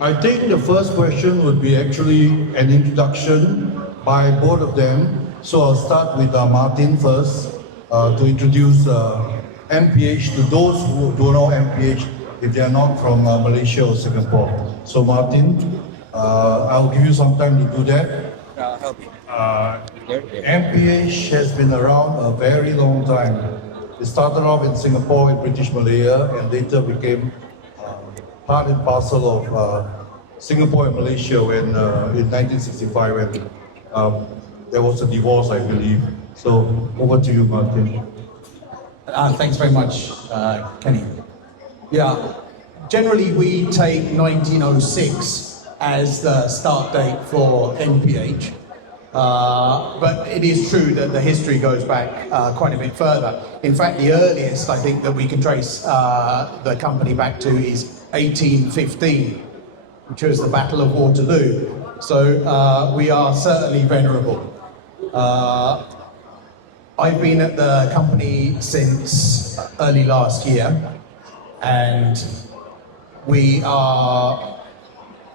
I think the first question would be actually an introduction by both of them. So I'll start with Martin first to introduce MPH to those who don't know MPH if they are not from Malaysia or Singapore. So Martin, I'll give you some time to do that. I'll help you. MPH has been around a very long time. It started off in Singapore, in British Malaya, and later became part and parcel of Singapore and Malaysia when in 1965 when there was a divorce, I believe. So over to you, Martin. Thanks very much, Kenny. Yeah, generally we take 1906 as the start date for MPH. But it is true that the history goes back quite a bit further. In fact, the earliest I think that we can trace the company back to is 1815, which was the Battle of Waterloo. So we are certainly venerable. I've been at the company since early last year, and we are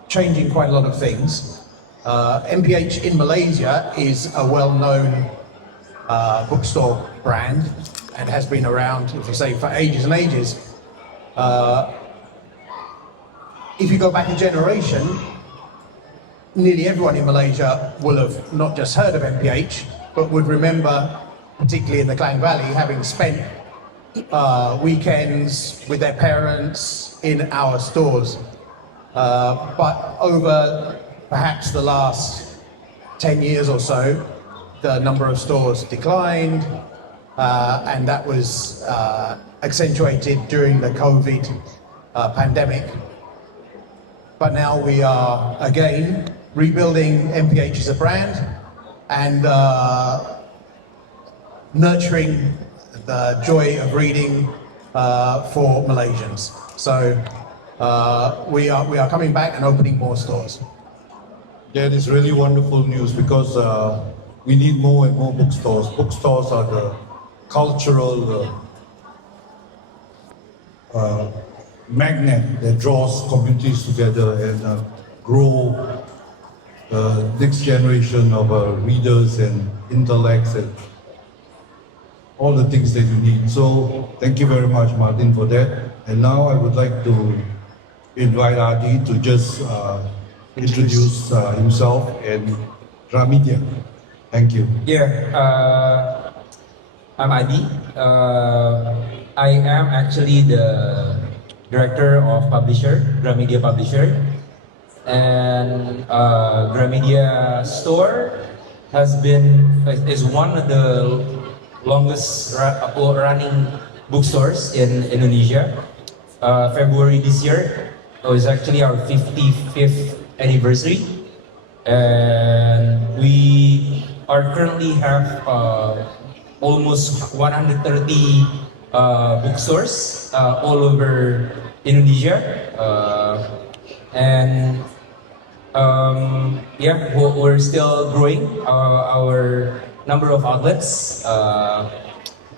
changing quite a lot of things. MPH in Malaysia is a well-known bookstore brand and has been around, if you say, for ages and ages. If you go back a generation, nearly everyone in Malaysia will have not just heard of MPH, but would remember, particularly in the Klang Valley, having spent weekends with their parents in our stores. But over perhaps the last 10 years or so, the number of stores declined, and that was accentuated during the COVID pandemic. But now we are again rebuilding MPH as a brand and nurturing the joy of reading for Malaysians. So we are coming back and opening more stores. That is really wonderful news because we need more and more bookstores. Bookstores are the cultural magnet that draws communities together and grow the next generation of readers and intellects and all the things that you need. So thank you very much, Martin, for that. And now I would like to invite Adi to just introduce himself and Gramedia. Thank you. Yeah, I'm Adi. I am actually the director of publisher, Gramedia Publisher. And Gramedia Store is one of the longest running bookstores in Indonesia. February this year was actually our 55th anniversary, and we are currently have almost 130 bookstores all over Indonesia, and yeah, we're still growing our number of outlets.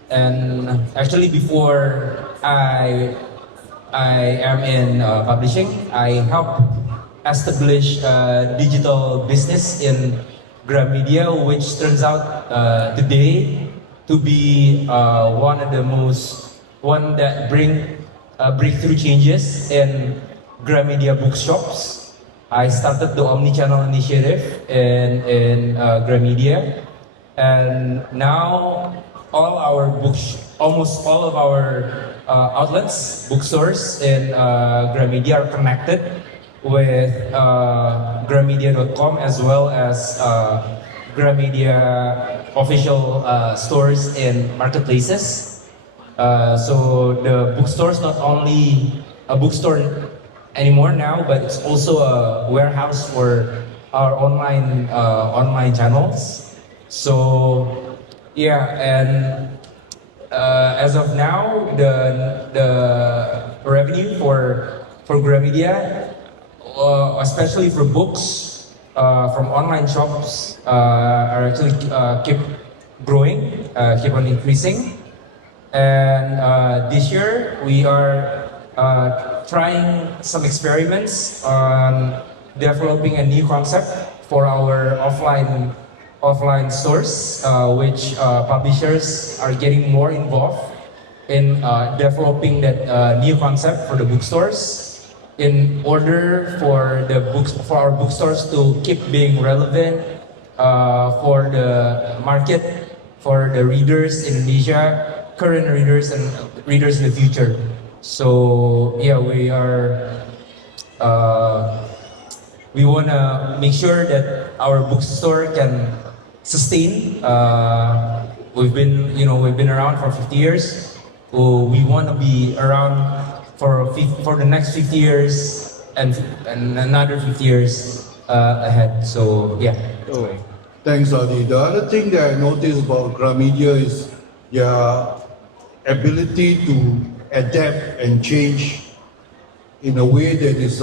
And actually, before I am in publishing, I helped establish a digital business in Gramedia, which turns out today to be one that bring breakthrough changes in Gramedia bookshops. I started the omni-channel initiative in Gramedia, and now almost all of our outlets, bookstores in Gramedia are connected with Gramedia.com as well as Gramedia official stores in marketplaces. So the bookstore is not only a bookstore anymore now, but it's also a warehouse for our online channels. So yeah, and as of now, the revenue for Gramedia, especially for books from online shops, are actually keep growing, keep on increasing. And this year we are trying some experiments on developing a new concept for our offline stores, which publishers are getting more involved in developing that new concept for the bookstores in order for our bookstores to keep being relevant for the market, for the readers in Indonesia, current readers and readers in the future. So yeah, we want to make sure that our bookstore can sustain. We've been around for 50 years. We want to be around for the next 50 years and another 50 years ahead. So yeah. Oh, thanks, Adi. The other thing that I noticed about Gramedia is their ability to adapt and change in a way that is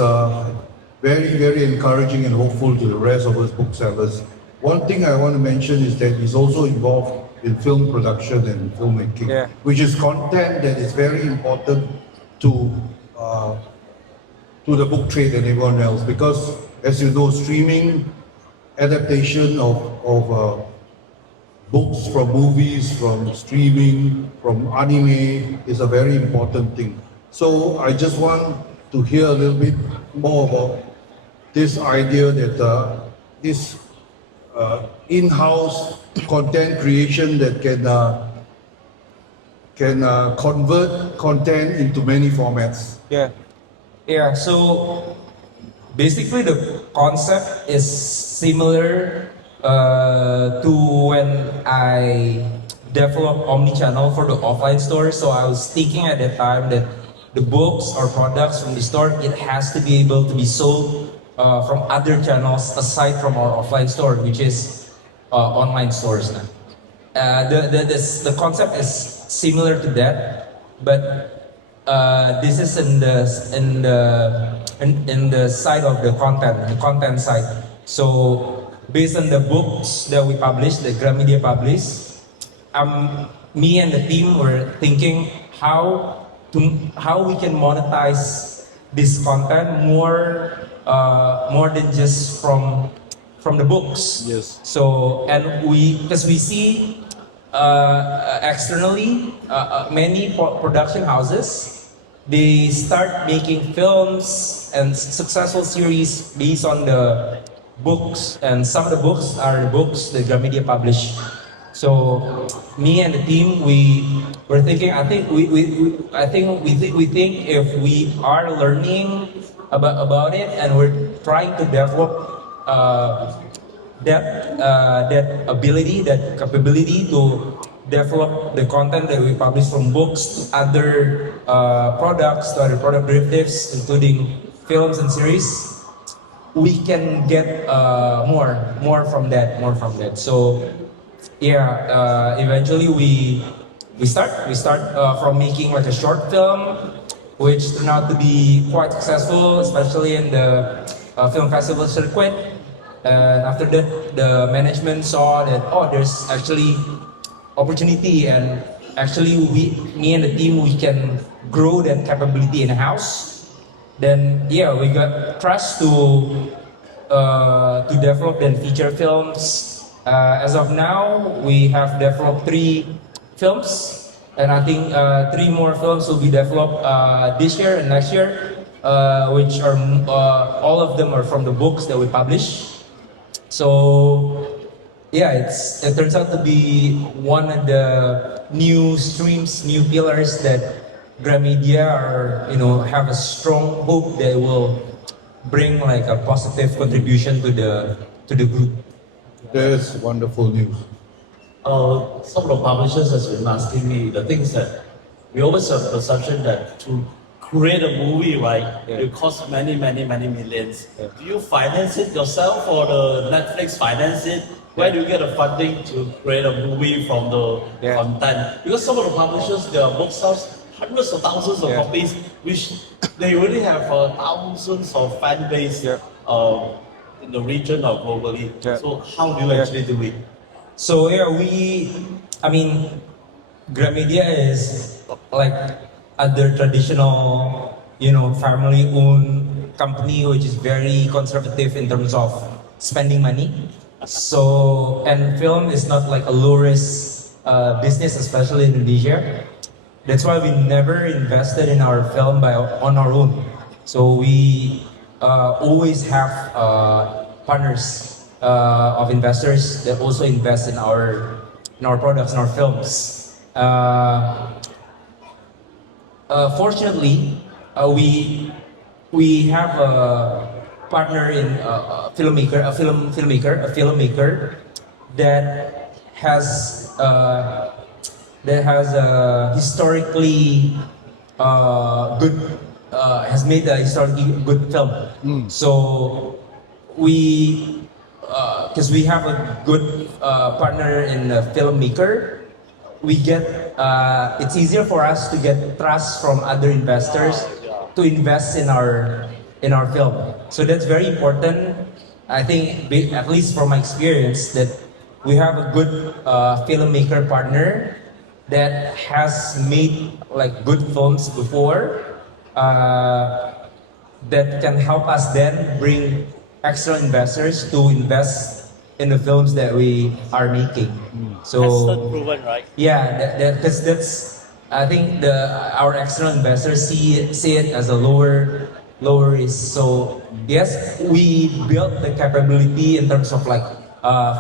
very, very encouraging and hopeful to the rest of us booksellers. One thing I want to mention is that he's also involved in film production and filmmaking, which is content that is very important to the book trade and everyone else. Because, as you know, streaming adaptation of books from movies, from streaming, from anime is a very important thing. So I just want to hear a little bit more about this idea that this in-house content creation that can convert content into many formats. Yeah. So basically, the concept is similar to when I developed omni-channel for the offline store. So I was thinking at that time that the books or products from the store, it has to be able to be sold from other channels aside from our offline store, which is online stores now. The concept is similar to that, but this is in the side of the content side. So based on the books that we publish, that Gramedia publish, me and the team were thinking how we can monetize this content more than just from the books. Yes. So because we see externally many production houses, they start making films and successful series based on the books, and some of the books are the books that Gramedia publish. So me and the team, we were thinking. We think if we are learning about it and we're trying to develop that ability, that capability to develop the content that we publish from books to other products, to other product derivatives, including films and series, we can get more from that. So yeah, eventually we start from making like a short film, which turned out to be quite successful, especially in the film festival circuit. And after that, the management saw that there's actually opportunity, and actually me and the team, we can grow that capability in house. Then yeah, we got trust to develop and feature films. As of now, we have developed 3 films, and I think 3 more films will be developed this year and next year, which are all of them are from the books that we publish. So yeah, it turns out to be one of the new streams, new pillars that Gramedia have a strong hope that will bring like a positive contribution to the group. That's wonderful news. Some of the publishers has been asking me the things that we always have the perception that to create a movie, right, it costs many millions. Do you finance it yourself, or the Netflix finance it? Where do you get the funding to create a movie from the content? Because some of the publishers, their books sells hundreds of thousands of copies, which they already have thousands of fan base in the region or globally. So how do you actually do it? So yeah, Gramedia is like other traditional family-owned company which is very conservative in terms of spending money. So, and film is not like a low-risk business, especially in Indonesia. That's why we never invested in our film on our own. So we always have partners of investors that also invest in our products, in our films. Fortunately, we have a partner in a filmmaker that has historically good has made a historically good film. So we because we have a good partner in a filmmaker, we get it's easier for us to get trust from other investors to invest in our film. So that's very important. I think, at least from my experience, that we have a good filmmaker partner that has made like good films before, that can help us then bring extra investors to invest in the films that we are making. So Tested, proven, right? yeah, because that's I think our external investors see it as a lower risk. So yes, we built the capability in terms of like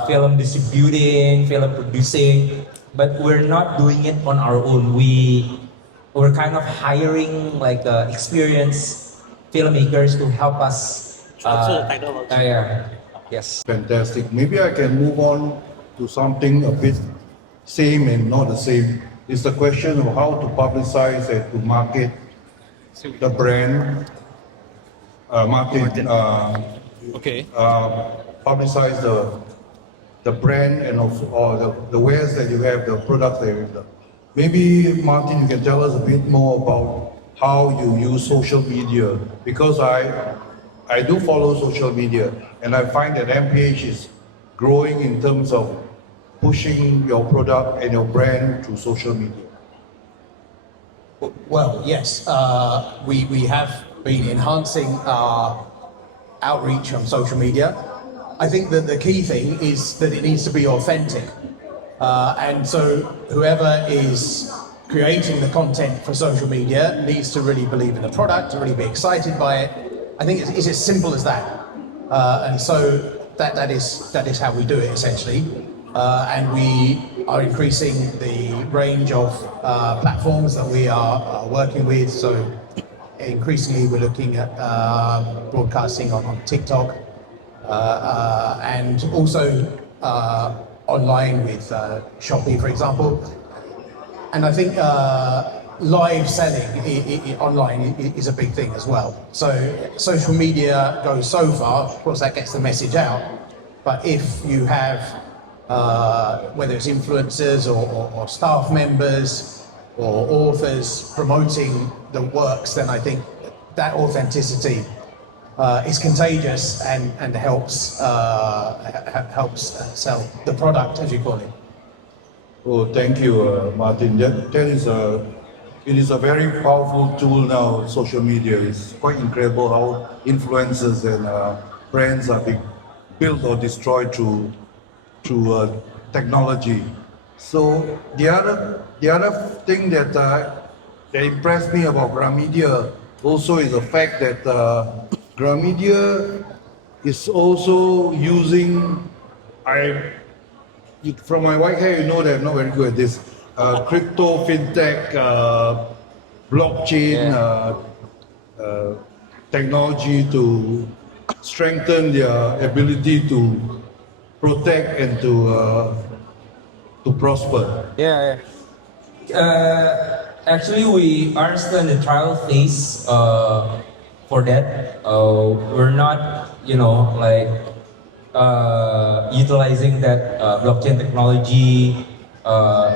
film distributing, film producing, but we're not doing it on our own. We're kind of hiring like experienced filmmakers to help us. Transfer the technology. Yeah. Yes. Fantastic. Maybe I can move on to something a bit same and not the same. It's the question of how to publicize and to market the brand, publicize the brand and or the wares that you have, the products that you have. Maybe Martin, you can tell us a bit more about how you use social media, because I do follow social media, and I find that MPH is growing in terms of pushing your product and your brand through social media. Well, yes, we have been enhancing our outreach on social media. I think that the key thing is that it needs to be authentic. And so whoever is creating the content for social media needs to really believe in the product, to really be excited by it. I think it's as simple as that. And so that is how we do it essentially. And we are increasing the range of platforms that we are working with. So increasingly we're looking at broadcasting on TikTok and also online with Shopee, for example. And I think live selling online is a big thing as well. So social media goes so far, of course that gets the message out, but if you have whether it's influencers or staff members or authors promoting the works, then I think that authenticity is contagious and helps sell the product, as you call it. Oh, thank you, Martin. It is a very powerful tool now, social media. It's quite incredible how influencers and brands are being built or destroyed through technology. So the other thing that impressed me about Gramedia also is the fact that Gramedia is also using, from my white hair, you know that I'm not very good at this. Crypto, fintech, blockchain technology to strengthen their ability to protect and to prosper. Yeah. Actually, we are still in the trial phase for that. We're not, utilizing that blockchain technology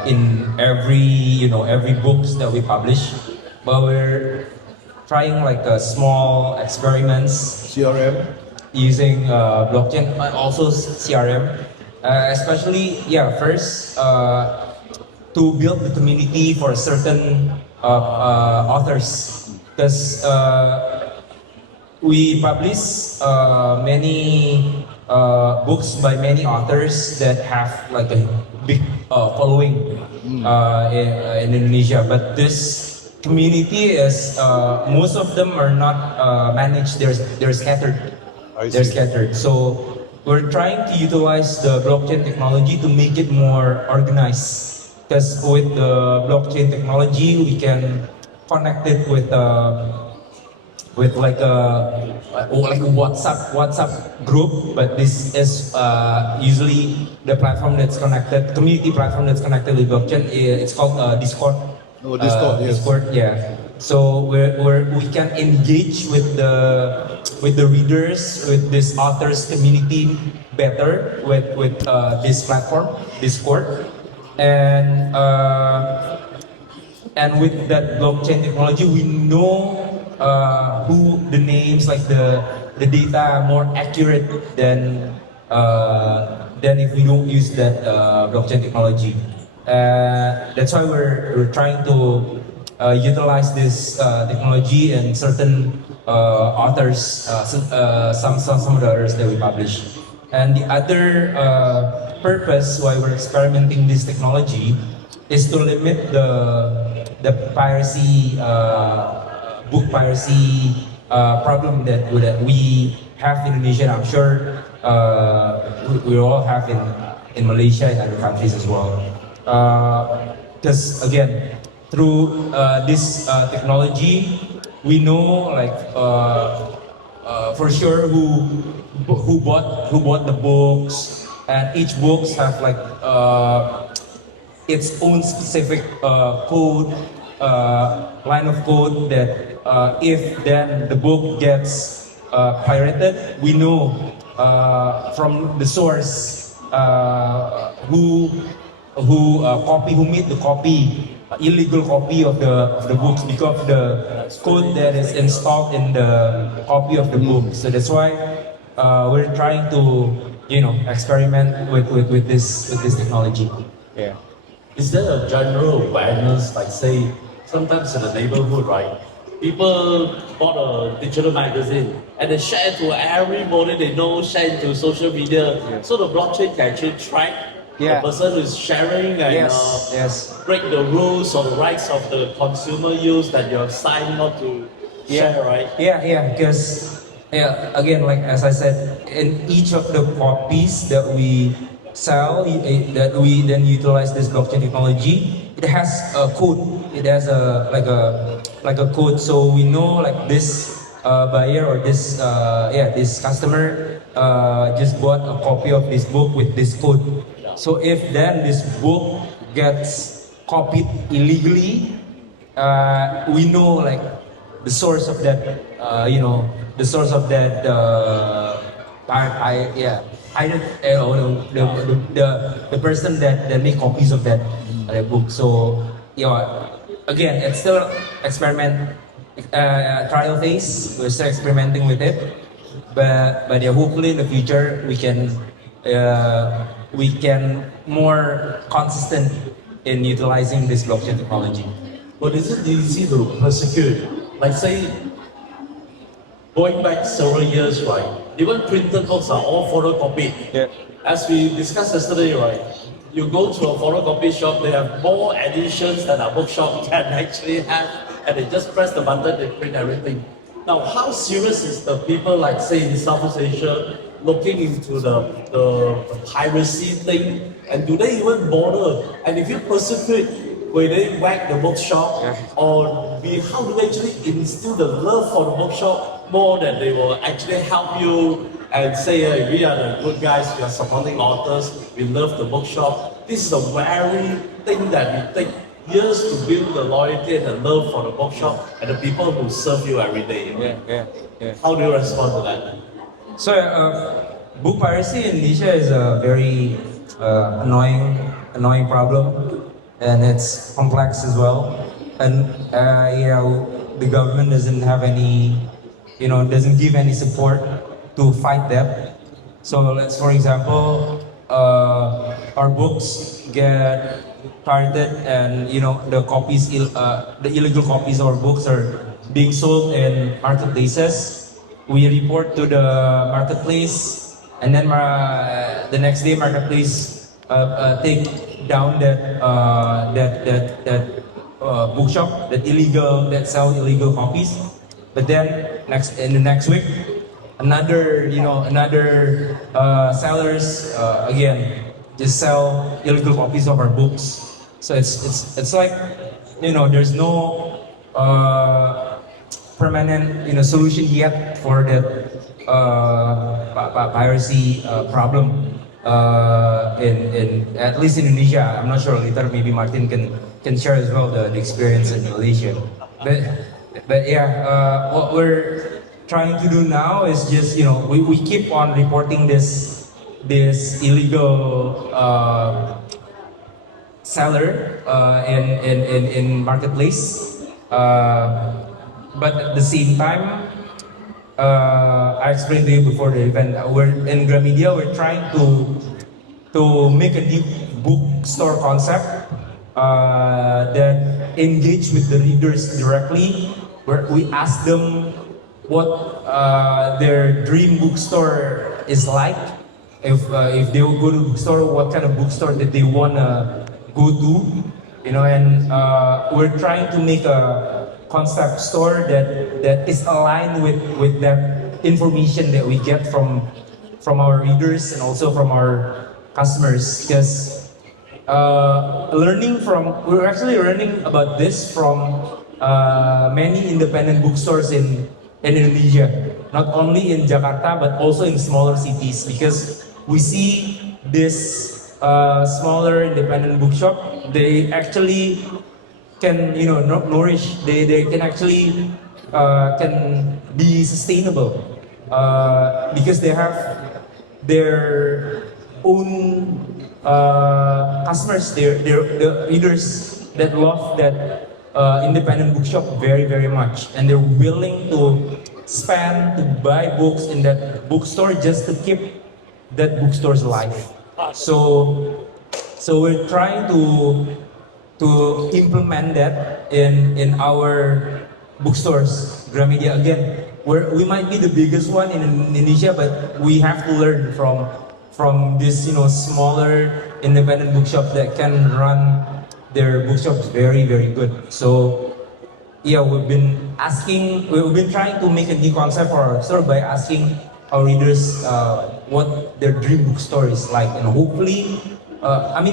in every books that we publish, but we're trying like small experiments CRM? using blockchain, but also CRM, especially first to build the community for certain authors. because we publish many books by many authors that have like a big following in Indonesia. But this community is most of them are not managed. They're scattered. They're scattered. So we're trying to utilize the blockchain technology to make it more organized. Because with the blockchain technology, we can connect it with like a WhatsApp group, but this is usually the platform that's connected, community platform that's connected with blockchain. It's called Discord. Oh, Discord, yes. Discord, yeah. So we can engage with the readers, with this authors community better with this platform, Discord, and with that blockchain technology, we know who the names, like the data are more accurate than if we don't use that blockchain technology. That's why we're trying to utilize this technology and certain authors, some of the others that we publish. And the other purpose why we're experimenting this technology is to limit the piracy, book piracy problem that we have in Indonesia. I'm sure we all have in Malaysia and other countries as well. Because again, through this technology, we know like for sure who bought the books, and each books have like its own specific code, line of code that if then the book gets pirated, we know from the source who made the copy, illegal copy of the books because of the code that is installed in the copy of the book. So that's why we're trying to experiment with this technology. Yeah. Is there a general awareness, like say, sometimes in the neighborhood, right? People bought a digital magazine and they share it to everybody they know, share it to social media. Yeah. So the blockchain can actually track Yeah. the person who is sharing and Yes. break the rules or the rights of the consumer use that you have signed not to share, right? Yeah, because again, like as I said, in each of the copies that we sell, that we then utilize this blockchain technology, it has a code. It has like a code, so we know like this buyer or this customer just bought a copy of this book with this code. So if then this book gets copied illegally, we know like the source of that, the source of that the person that made copies of that book. So again, it's still experiment trial phase. We're still experimenting with it, but hopefully in the future we can more consistent in utilizing this blockchain technology. But is it easy to persecute? Like say, going back several years, right? Even printed books are all photocopied. Yeah. As we discussed yesterday, right? You go to a photocopy shop, they have more editions than a bookshop can actually have, and they just press the button, they print everything. Now, how serious is the people, like say in Southeast Asia, looking into the piracy thing, and do they even bother? And if you persecute, will they whack the bookshop, or how do they actually instill the love for the bookshop more than they will actually help you and say, hey, we are the good guys, we are supporting authors, we love the bookshop. This is a very thing that we take years to build the loyalty and the love for the bookshop and the people who serve you every day. Yeah. How do you respond to that? So, book piracy in Indonesia is a very annoying problem, and it's complex as well. And the government doesn't have any, doesn't give any support to fight that. So, let's for example, our books get pirated, and the copies, the illegal copies of our books are being sold in marketplaces. We report to the marketplace, and then the next day marketplace take down that bookshop that sell illegal copies. But then in the next week, another sellers again just sell illegal copies of our books. So it's like there's no permanent solution yet for that piracy problem in at least in Indonesia. I'm not sure, later maybe Martin can share as well the experience in Malaysia. But yeah, what we're trying to do now is just we keep on reporting this illegal seller in marketplace, but at the same time, I explained to you before the event, we're in Gramedia, we're trying to make a new bookstore concept that engage with the readers directly, where we ask them what their dream bookstore is like. If they will go to bookstore, what kind of bookstore that they wanna go to, and we're trying to make a concept store that is aligned with that information that we get from our readers and also from our customers. Because we're actually learning about this from many independent bookstores in Indonesia, not only in Jakarta but also in smaller cities, because we see this smaller independent bookshop, they actually can nourish, they can actually can be sustainable because they have their own customers, the readers that love that independent bookshop very, very much, and they're willing to spend to buy books in that bookstore just to keep that bookstore's life. So we're trying to implement that in our bookstores. Gramedia again, we might be the biggest one in Indonesia, but we have to learn from this smaller independent bookshop that can run their bookshops very, very good. So yeah, we've been trying to make a new concept for our store by asking our readers what their dream bookstore is like, and hopefully,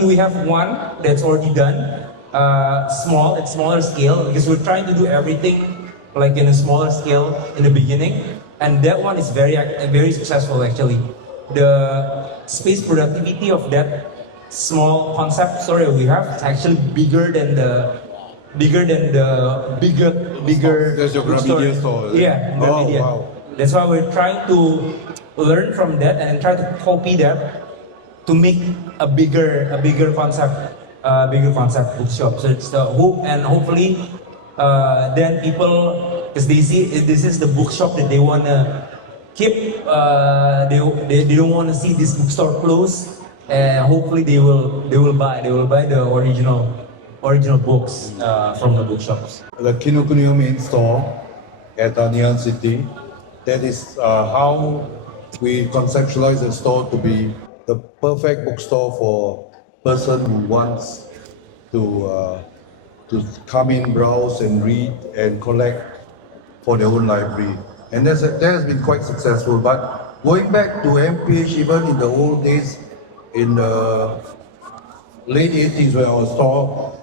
we have one that's already done, smaller scale, because we're trying to do everything like in a smaller scale in the beginning, and that one is very successful actually. The space productivity of that small concept store we have is actually bigger than the bigger There's your bookstore. Gramedia store, is it? Yeah, Oh, Gramedia. wow. That's why we're trying to learn from that and try to copy that to make a bigger concept bookshop. So it's the hope, and hopefully then people, because they see this is the bookshop that they wanna keep. They don't want to see this bookstore close, and hopefully they will buy the original books from the bookshops. The Kinokuniya main store at Ngee City, that is how we conceptualize the store to be the perfect bookstore for person who wants to come in, browse and read and collect for their own library. And that has been quite successful. But going back to MPH, even in the old days, in the late 80s when I was store,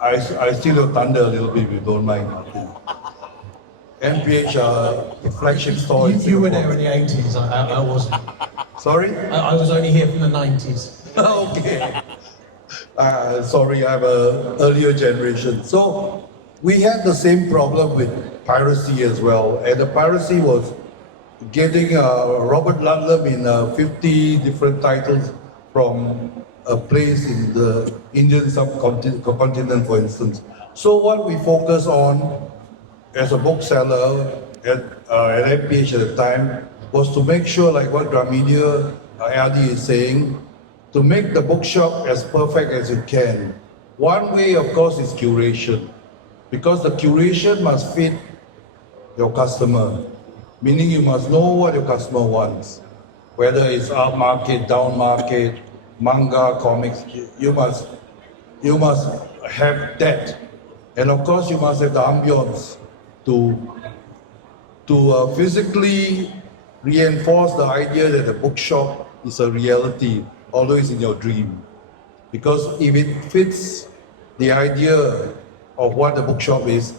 I still thunder a little bit, if you don't mind. MPH flagship store. You were there in the 80s, I wasn't. Sorry? I was only here from the 90s. Okay. Sorry, I'm an earlier generation. So we had the same problem with piracy as well. And the piracy was getting Robert Ludlum in 50 different titles from a place in the Indian subcontinent, for instance. So what we focus on as a bookseller at MPH at the time was to make sure, like what Gramedia LD is saying, to make the bookshop as perfect as you can. One way, of course, is curation, because the curation must fit your customer. Meaning you must know what your customer wants. Whether it's up market, down market, manga, comics, you must have that. And of course you must have the ambience to physically reinforce the idea that the bookshop is a reality, although it's in your dream. Because if it fits the idea of what the bookshop is,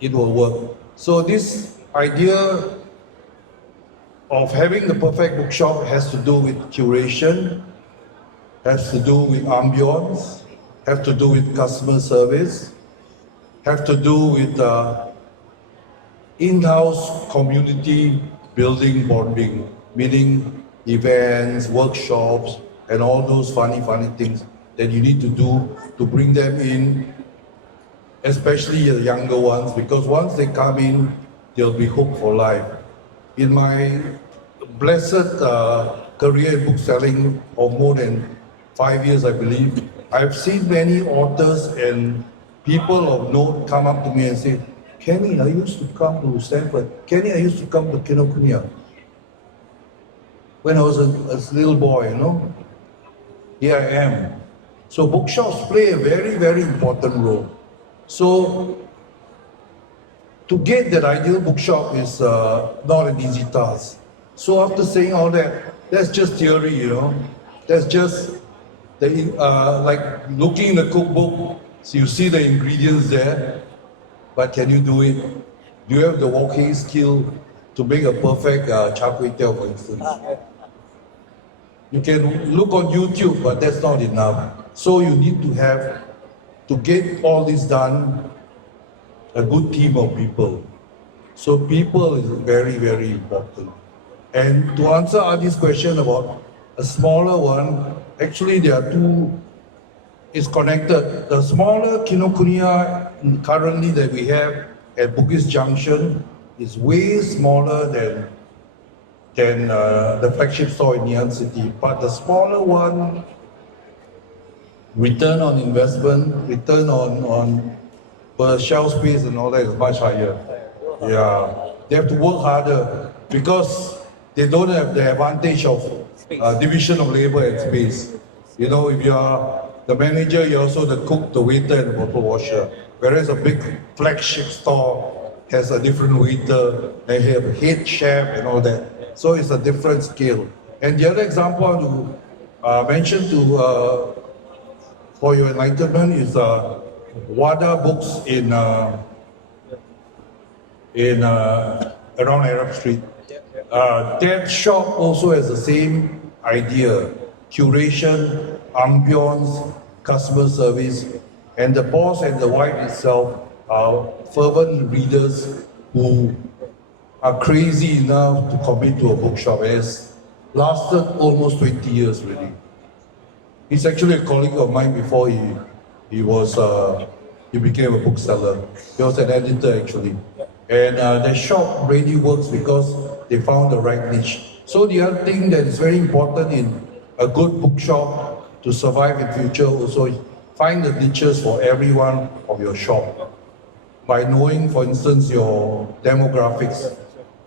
it will work. So this idea of having the perfect bookshop has to do with curation, has to do with ambience, have to do with customer service, have to do with in-house community building bonding, meaning events, workshops, and all those funny things that you need to do to bring them in, especially the younger ones, because once they come in, they'll be hooked for life. In my blessed career in book selling of more than 5 years, I believe, I've seen many authors and people of note come up to me and say, Kenny, I used to come to Stanford. Kenny, I used to come to Kinokuniya when I was a little boy, you know. Here I am. So bookshops play a very important role. So to get that ideal bookshop is not an easy task. So after saying all that, that's just theory, you know. That's just like looking in the cookbook, so you see the ingredients there, but can you do it? Do you have the walking skill to make a perfect char kway teow, for instance? You can look on YouTube, but that's not enough. So you need to get all this done, a good team of people. So people is very important. And to answer Adi's question about a smaller one, actually there are two, it's connected. The smaller Kinokuniya currently that we have at Bugis Junction is way smaller than the flagship store in Ngee City. But the smaller one, return on investment, return on per shelf space and all that is much higher. Yeah, they have to work harder because they don't have the advantage of division of labor and space. You know, if you are the manager, you're also the cook, the waiter, and the bottle washer. Whereas a big flagship store has a different waiter, they have a head chef and all that. So it's a different scale. And the other example I want to mention for your enlightenment is Wada Books in around Arab Street. That shop also has the same idea: curation, ambience, customer service, and the boss and the wife itself are fervent readers who are crazy enough to commit to a bookshop. It has lasted almost 20 years really. He's actually a colleague of mine before he became a bookseller. He was an editor actually. And the shop really works because they found the right niche. So the other thing that is very important in a good bookshop to survive in future also is find the niches for every one of your shop. By knowing, for instance, your demographics.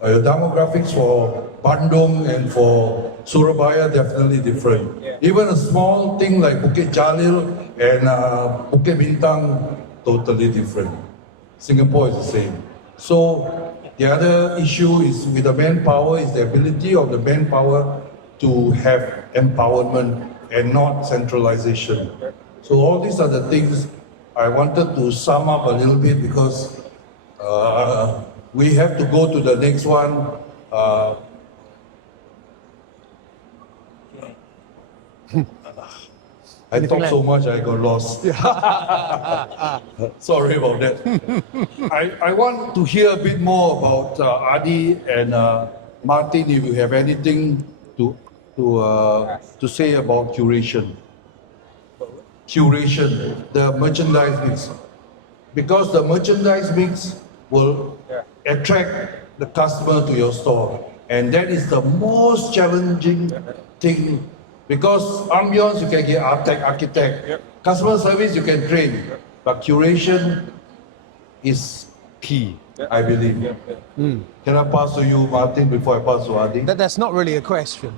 Your demographics for Bandung and for Surabaya definitely different. Even a small thing like Bukit Jalil and Bukit Bintang, totally different. Singapore is the same. So the other issue is with the manpower is the ability of the manpower to have empowerment and not centralization. So all these are the things I wanted to sum up a little bit because we have to go to the next one. I talked so much I got lost. Sorry about that. I want to hear a bit more about Adi and Martin, if you have anything to say about curation. Curation, the merchandise mix. Because the merchandise mix will attract the customer to your store. And that is the most challenging thing. Because ambience, you can get architect. Customer service, you can train. But curation is key. I believe. Can I pass to you, Martin, before I pass to Adi? That's not really a question.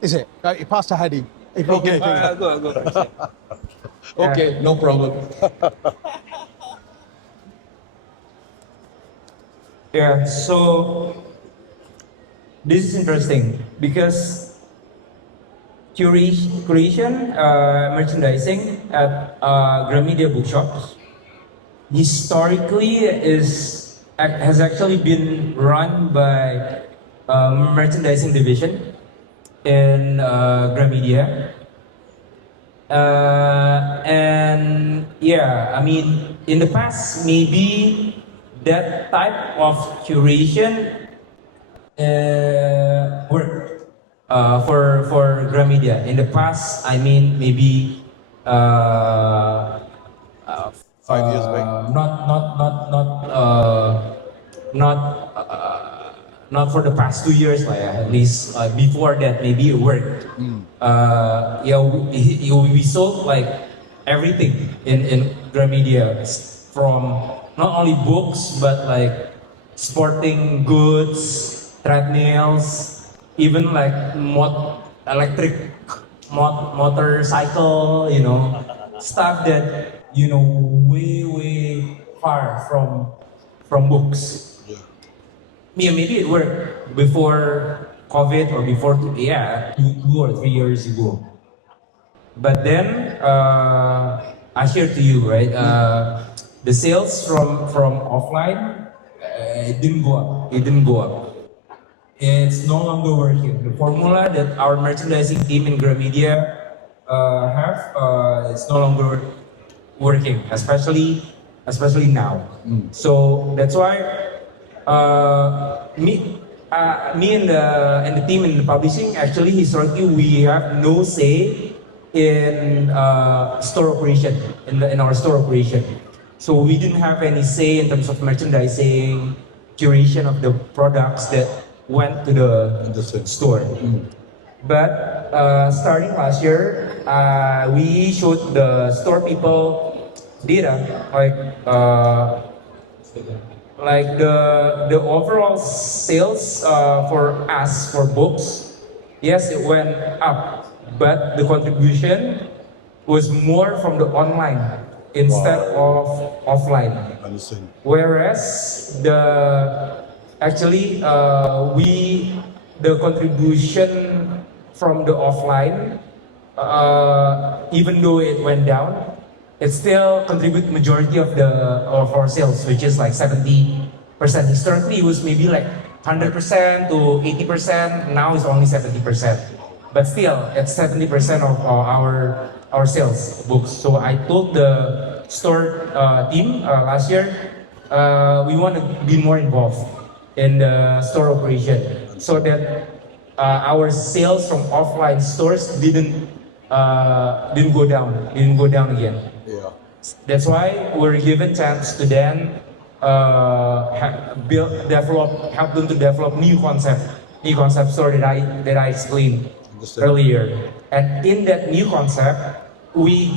Is it? You pass to Hadi. If he can think. I'll go first. Okay, no problem. Yeah, so this is interesting because curation, merchandising at Gramedia bookshops historically has actually been run by merchandising division in Gramedia. And yeah, I mean, in the past, maybe that type of curation worked for Gramedia. In the past, I mean, maybe 5 years back. Not for the past 2 years, like at least before that, maybe it worked. Yeah, we sold like everything in Gramedia, from not only books but like sporting goods, treadmills, even like electric motorcycle, stuff that way far from books. Yeah, maybe it worked before COVID or before 2 or 3 years ago. But then I share to you, right? The sales from offline, it didn't go up. It didn't go up. It's no longer working. The formula that our merchandising team in Gramedia have, it's no longer working, especially now. So that's why me and the team in the publishing, actually historically we have no say in store operation, in our store operation. So we didn't have any say in terms of merchandising, curation of the products that went to the store. But starting last year, we showed the store people data, like the overall sales for us for books. Yes, it went up, but the contribution was more from the online instead of offline. Understand. Whereas the contribution from the offline, even though it went down, it still contribute majority of our sales, which is like 70%. Historically, it was maybe like 100% to 80%. Now it's only 70%. But still, it's 70% of our sales books. So I told the store team last year, we want to be more involved in the store operation, so that our sales from offline stores didn't go down again. Yeah. That's why we're given chance to then help them to develop new concept store that I explained earlier. And in that new concept, we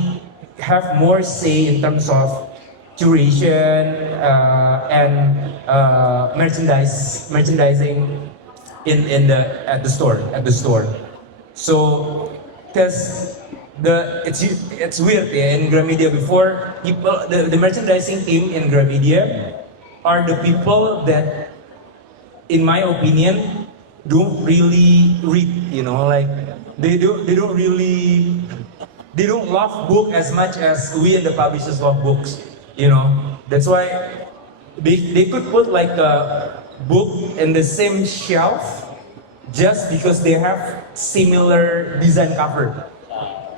have more say in terms of curation and merchandising at the store. So, because it's weird, yeah, in Gramedia before, the merchandising team in Gramedia are the people that, in my opinion, don't really read, like they don't love book as much as we and the publishers love books, That's why they could put like a book in the same shelf just because they have similar design cover.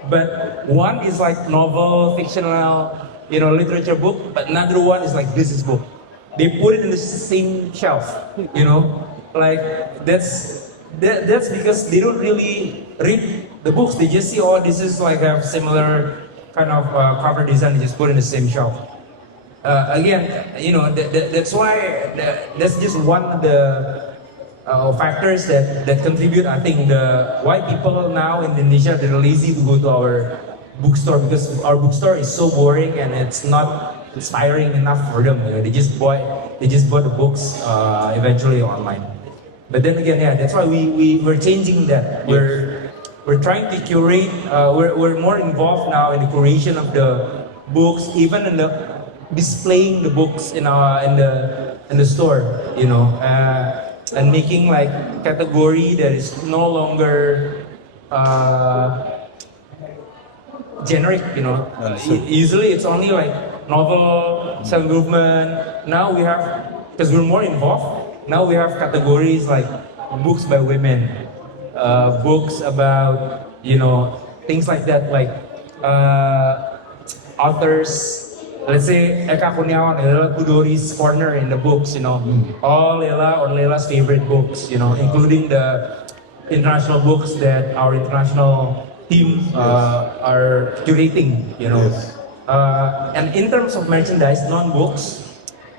But one is like novel, fictional, literature book, but another one is like business book. They put it in the same shelf, Like that's because they don't really read the books. They just see, this is like have similar kind of cover design. They just put it in the same shelf. Again, that's why that's just one of the factors that contribute. I think why people now in Indonesia, they're lazy to go to our bookstore, because our bookstore is so boring and it's not inspiring enough for them. They just bought the books eventually online. But then again, yeah, that's why we're changing that. We're trying to curate. We're more involved now in the curation of the books, even in the displaying the books in the store. And making like category that is no longer generic. Usually it's only like novel, self-improvement. Now we have, because we're more involved. Now we have categories like books by women, books about things like that, like authors. Let's say Eka Kurniawan, Lela Kudori's corner in the books, all Lela or Lela's favorite books, including the international books that our international team are curating, Yes. And in terms of merchandise, non-books,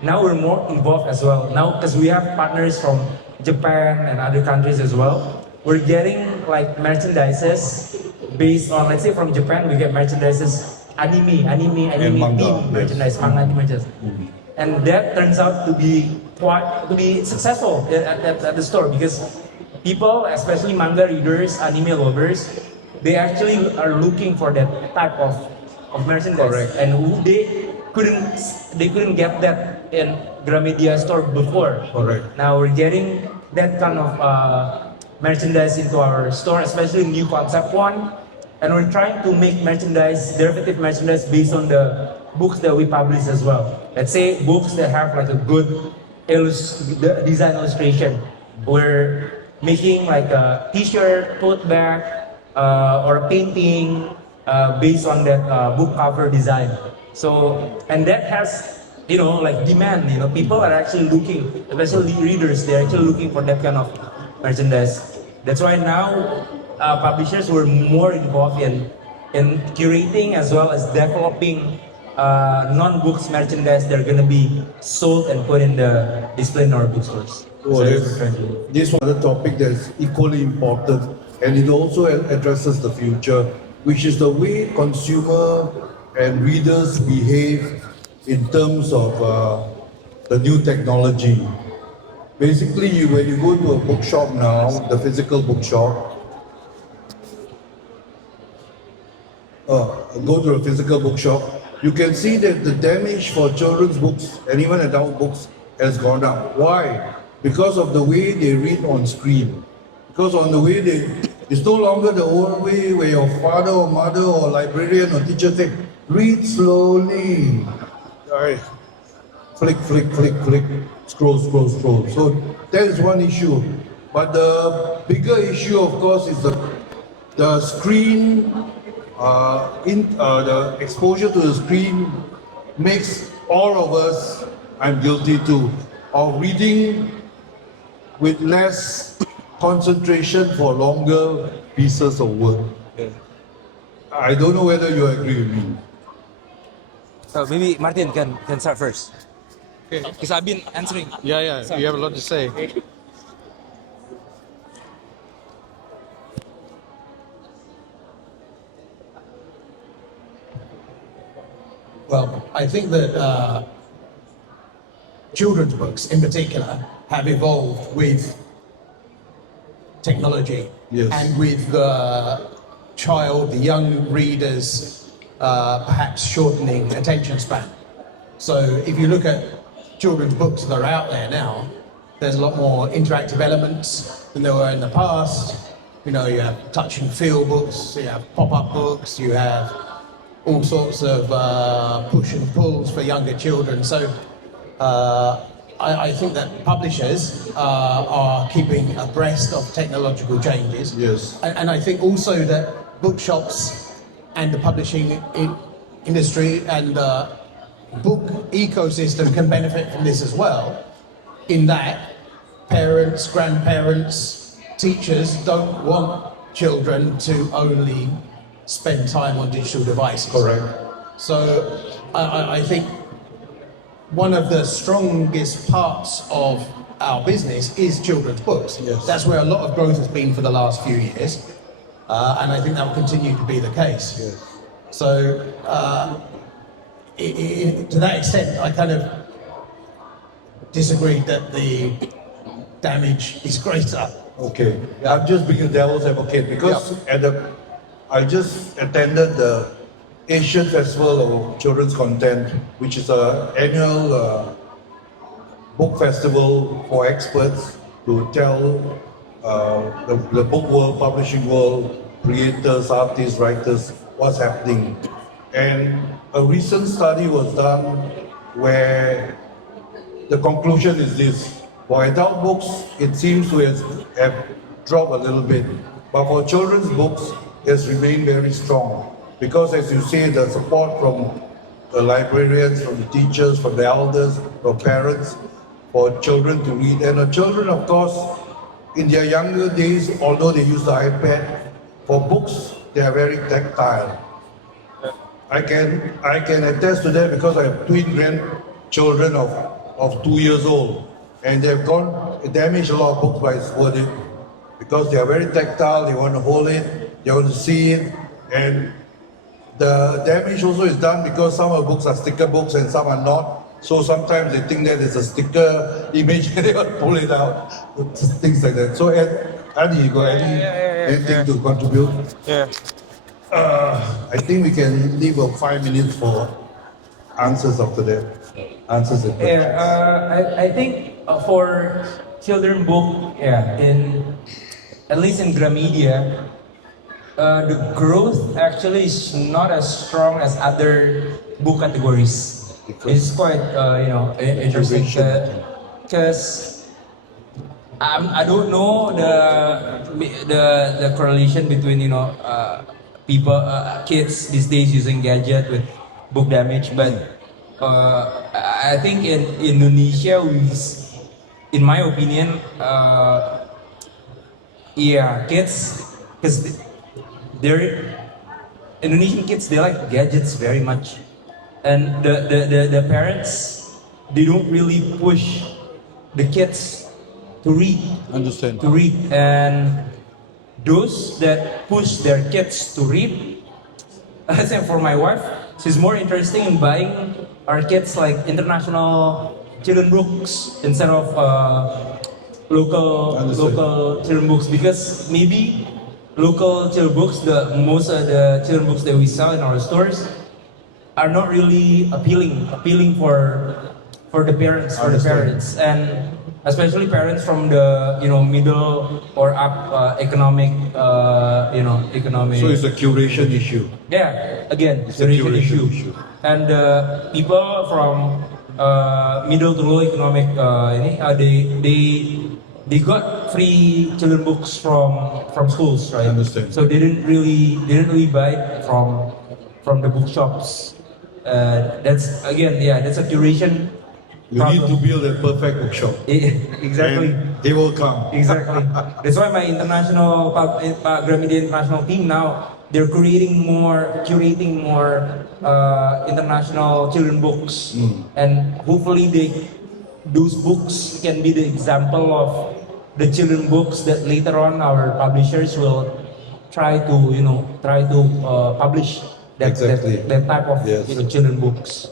now we're more involved as well. Now, because we have partners from Japan and other countries as well, we're getting like merchandises based on, let's say from Japan, we get merchandises anime And manga, theme merchandise, manga theme merchandise. And that turns out to be successful at the store, because people, especially manga readers, anime lovers, they actually are looking for that type of merchandise. Correct. And they couldn't get that in Gramedia store before. Correct. Now we're getting that kind of merchandise into our store, especially new concept one. And we're trying to make derivative merchandise based on the books that we publish as well. Let's say books that have like a good design illustration. We're making like a t-shirt, tote bag, or a painting based on that book cover design. So, and that has, like demand, people are actually looking, especially readers, they're actually looking for that kind of merchandise. That's why now publishers were more involved in curating as well as developing non-books merchandise that are going to be sold and put in the display in our bookstores. Well, that's the trend. this one, the topic that's equally important, and it also addresses the future, which is the way consumer and readers behave in terms of the new technology. Basically, when you go to a bookshop now, the physical bookshop, you can see that the damage for children's books and even adult books has gone up. Why? Because of the way they read on screen. Because on the way it's no longer the old way where your father or mother or librarian or teacher say, read slowly. Right. Flick, scroll. So that is one issue. But the bigger issue, of course, is the screen, the exposure to the screen makes all of us, I'm guilty too, of reading with less concentration for longer pieces of work. I don't know whether you agree with me. So maybe Martin can start first. Okay. Because I've been answering. Yeah, you have a lot to say. Well, I think that children's books in particular have evolved with technology. Yes. And with the young readers perhaps shortening attention span. So if you look at children's books that are out there now, there's a lot more interactive elements than there were in the past. You have touch and feel books, you have pop-up books, you have all sorts of push and pulls for younger children. So I think that publishers are keeping abreast of technological changes. Yes. And I think also that bookshops and the publishing industry and the book ecosystem can benefit from this as well, in that parents, grandparents, teachers don't want children to only spend time on digital devices. Correct. So I think one of the strongest parts of our business is children's books. Yes. That's where a lot of growth has been for the last few years, and I think that will continue to be the case. Yes. So to that extent, I kind of disagreed that the damage is greater. Okay, I'm just being a devil's advocate because I just attended the Asian Festival of Children's Content, which is an annual book festival for experts to tell the book world, publishing world, creators, artists, writers, what's happening. And a recent study was done where the conclusion is this: for adult books, it seems to have dropped a little bit, but for children's books, it has remained very strong. Because as you say, the support from the librarians, from the teachers, from the elders, from parents, for children to read. And the children, of course, in their younger days, although they use the iPad, for books, they are very tactile. I can attest to that because I have twin grandchildren of 2 years old, and they've damaged a lot of books, but it's worth it because they are very tactile. They want to hold it, they want to see it, and the damage also is done because some of the books are sticker books and some are not. So sometimes they think that it's a sticker image and they want to pull it out, things like that. So Adi, you got anything to contribute? Yeah. I think we can leave 5 minutes for answers after that. Answers and questions. Yeah, I think for children book, at least in Gramedia, the growth actually is not as strong as other book categories. It's quite interesting because I don't know the correlation between kids these days using gadget with book damage, but I think in Indonesia, in my opinion, kids, because Indonesian kids, they like gadgets very much, and the parents, they don't really push the kids to read. Understand. To read, and those that push their kids to read, let's say for my wife, she's more interested in buying our kids like international children books instead of local children books, because maybe local children books, most of the children books that we sell in our stores are not really appealing for the parents, and especially parents from the middle or up economic. So it's a curation issue. Yeah, again, It's a curation issue. And people from middle to low economic, they got free children books from schools, right? Understand. So they didn't really buy it from the bookshops. That's a curation. You need to build a perfect bookshop. Exactly. And they will come. Exactly. That's why my international Gramedia international team now, they're curating more international children books, and hopefully those books can be the example of the children books that later on our publishers will try to publish that type of children books.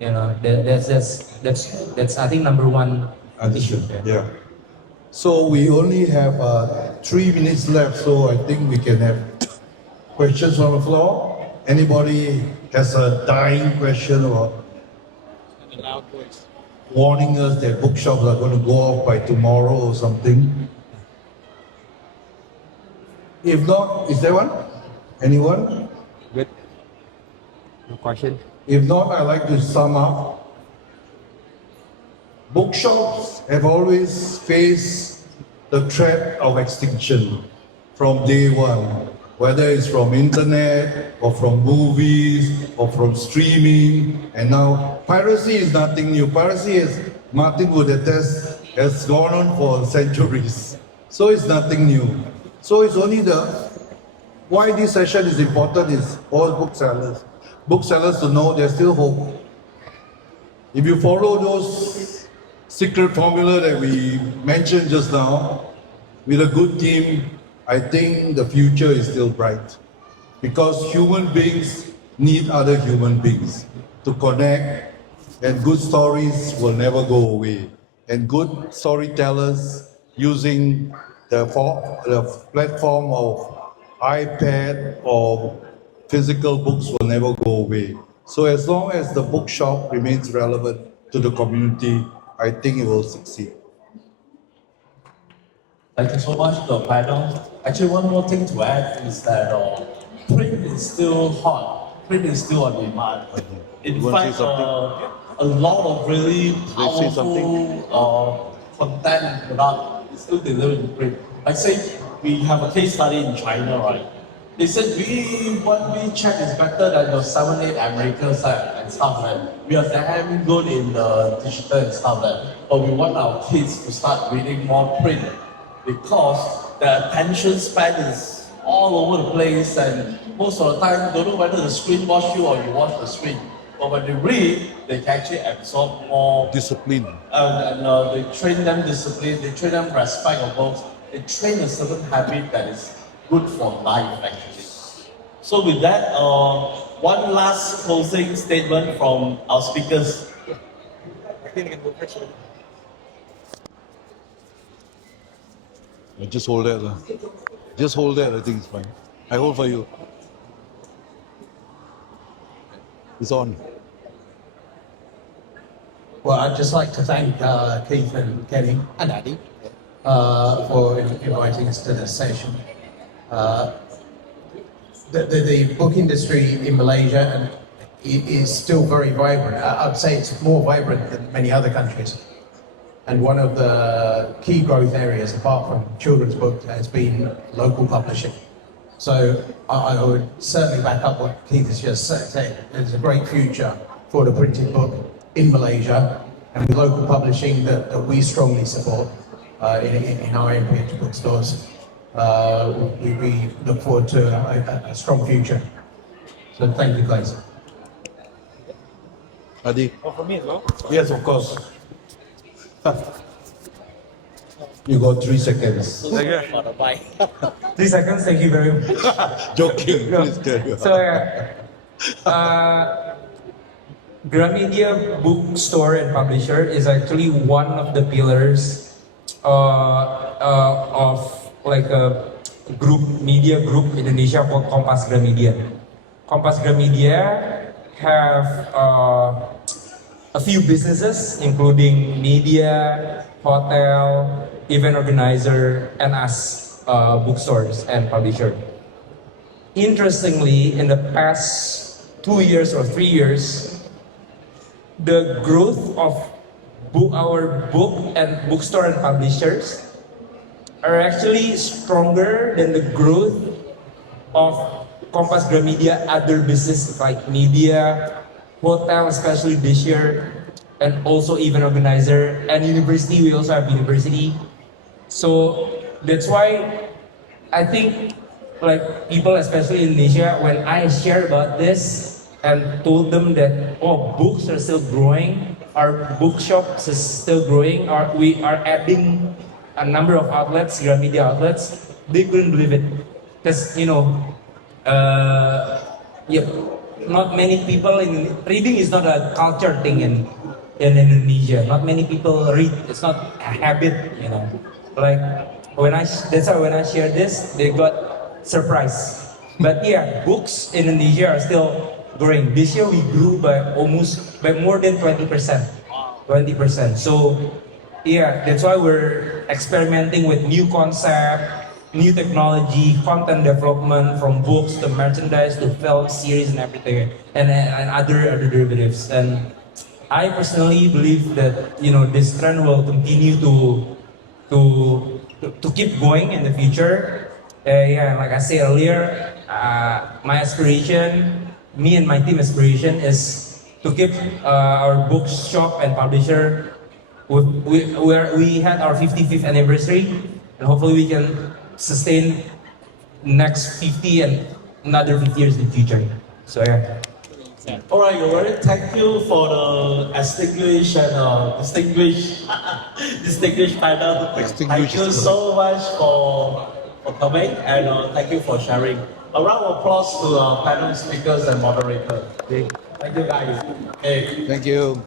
That's I think number one issue. Yeah. So we only have 3 minutes left, so I think we can have questions on the floor. Anybody has a dying question or warning us that bookshops are going to go off by tomorrow or something? If not, is there one? Anyone? Good. No question. If not, I'd like to sum up. Bookshops have always faced the threat of extinction from day one, whether it's from internet or from movies or from streaming. And now piracy is nothing new. Piracy, as Martin would attest, has gone on for centuries. So it's nothing new. So it's only why this session is important is all booksellers to know there's still hope. If you follow those secret formula that we mentioned just now, with a good team, I think the future is still bright. Because human beings need other human beings to connect, and good stories will never go away. And good storytellers using the platform of iPad or physical books will never go away. So as long as the bookshop remains relevant to the community, I think it will succeed. Thank you so much, the panel. Actually, one more thing to add is that print is still hot. Print is still on demand. In You want to fact, say something? a lot of really say something? powerful content and product is still delivered in print. Like say, we have a case study in China, right? They said what we check is better than the 7-8 American side and stuff like that. We are damn good in the digital and stuff like that. But we want our kids to start reading more print because the attention span is all over the place and most of the time don't know whether the screen watch you or you watch the screen. But when they read, they can actually absorb more. Discipline. They train them discipline, they train them respect of books, they train a certain habit that is good for life actually. So with that, one last closing statement from our speakers. Just hold that. Just hold that, I think it's fine. I hold for you. It's on. Well, I'd just like to thank Keith and Kenny and Addy for inviting us to this session. The book industry in Malaysia is still very vibrant. I'd say it's more vibrant than many other countries. And one of the key growth areas, apart from children's books, has been local publishing. So I would certainly back up what Keith has just said. There's a great future for the printed book in Malaysia, and with local publishing that we strongly support in our MPH bookstores. We look forward to a strong future. So thank you, guys. Adi? Oh, for me as well? Yes, of course. You got 3 seconds. Okay. 3 seconds, thank you very much. Joking, No. please carry on. So, Gramedia Bookstore and Publisher is actually one of the pillars of like a media group in Indonesia called Kompas Gramedia. Kompas Gramedia have a few businesses, including media, hotel, event organizer, and us, bookstores and publisher. Interestingly, in the past 2 years or 3 years, the growth of our book and bookstore and publishers are actually stronger than the growth of Kompas Gramedia other businesses like media, hotel, especially this year, and also event organizer and university. We also have university. So that's why I think like people, especially in Indonesia, when I share about this and told them that books are still growing, our bookshops is still growing, we are adding a number of outlets, Gramedia outlets, they couldn't believe it. Because not many people reading is not a culture thing in Indonesia. Not many people read. It's not a habit, Like that's why when I share this, they got surprised. But yeah, books in Indonesia are still growing. This year we grew by more than 20%. 20%. So yeah, that's why we're experimenting with new concept, new technology, content development, from books to merchandise to film series and everything, and other derivatives. And I personally believe that this trend will continue to keep going in the future. Like I said earlier, my aspiration, me and my team aspiration is to keep our bookshop and publisher. We had our 55th anniversary, and hopefully we can sustain next 50 and another 50 years in the future. So yeah. All right, Gauri, thank you for the distinguished panel. Thank you so much for coming, and thank you for sharing. A round of applause to our panel speakers and moderator. Thank you guys. Hey. Thank you.